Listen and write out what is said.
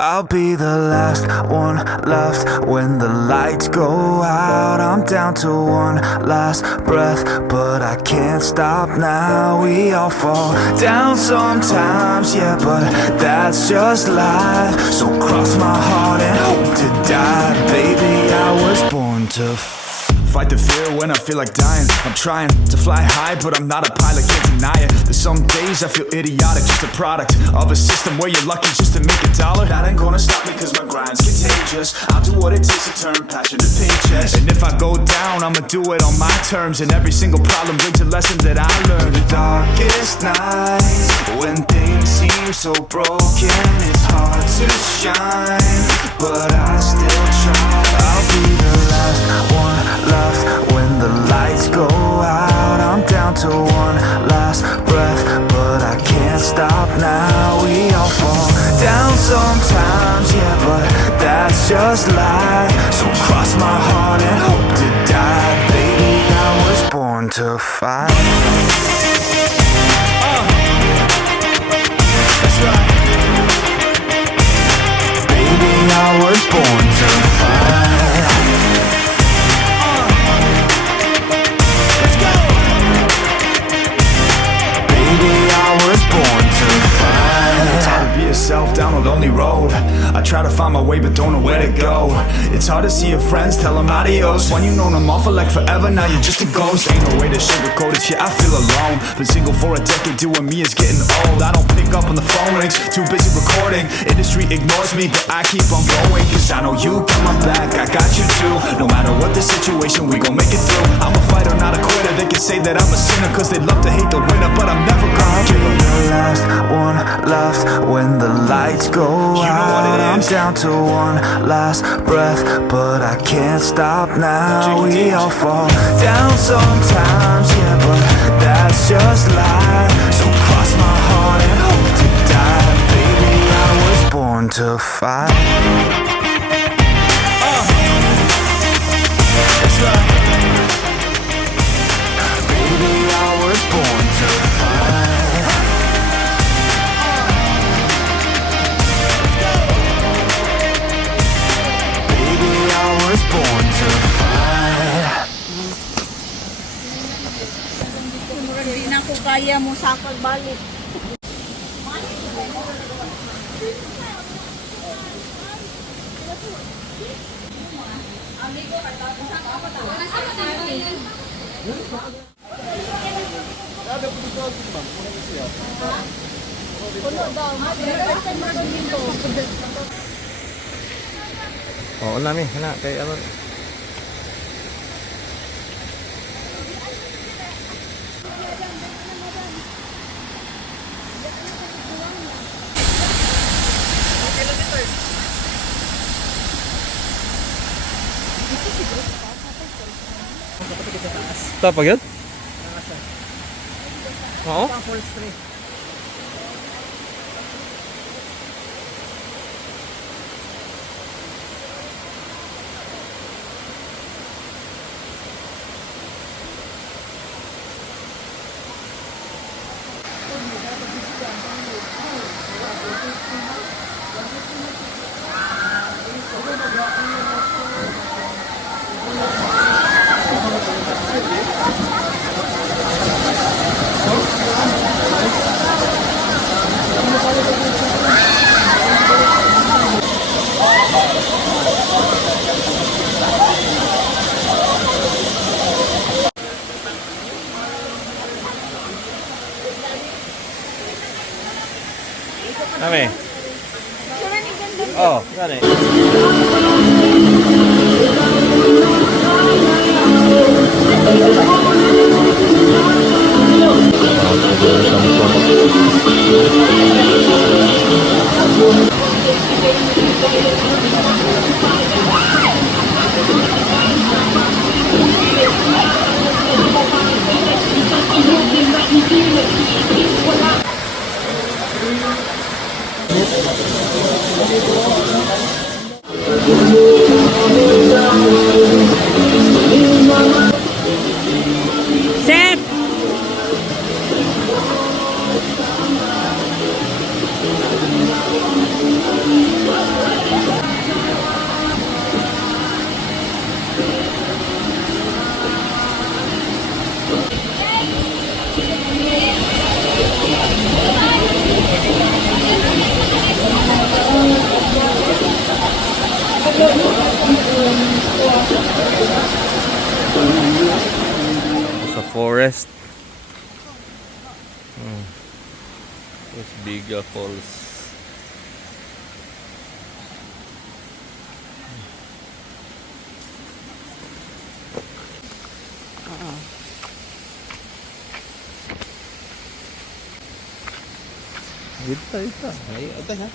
I'll be the last one left when the lights go out. I'm down to one last breath, but I can't stop now. We all fall down sometimes, yeah, but that's just life. So cross my heart and hope to die. Baby, I was born to fight the fear when I feel like dying. I'm trying to fly high, but I'm not a pilot, can't deny it. There's some days I feel idiotic, just a product of a system where you're lucky just to make a dollar. That ain't gonna stop me cause my grind's contagious. I'll do what it takes to turn passion to paychecks. And if I go down, I'ma do it on my terms. And every single problem brings a lesson that I learned. The darkest nights, when things seem so broken, it's hard to shine, but I still try. I'll be the last one left when the lights go out. I'm down to one last breath, but I can't stop now. We all fall down sometimes, yeah, but that's just life. So cross my heart and hope to die. Baby, I was born to fight. That's right. Baby, I was born to fight. Yourself down a lonely road. I try to find my way but don't know where to go. It's hard to see your friends, tell them adios. When you known them all for like forever, now you're just a ghost. Ain't no way to sugarcoat it, yeah, I feel alone. Been single for a decade, doing me is getting old. I don't pick up on the phone rings, too busy recording. Industry ignores me, but I keep on going. Cause I know you got my back, I got you too. No matter what the situation, we gon' make it through. I'm a fighter, not a quitter. They can say that I'm a sinner cause they love to hate the winner, but I'm never gonna give up. The last one left when the lights go out. I'm down to one last breath, but I can't stop now. We all fall down sometimes, yeah, but that's just life. So cross my heart and hope to die. Baby, I was born to fight. That's right. Baby, I was born to fight. Born to fight. Hindi na ko kaya mo sakal balik. Oo namin, hana kay ano. Ito pa yun? Oo? Nami. Oh, gani. Set! forest. There's Bega Falls. Ito. Ay, ito ha.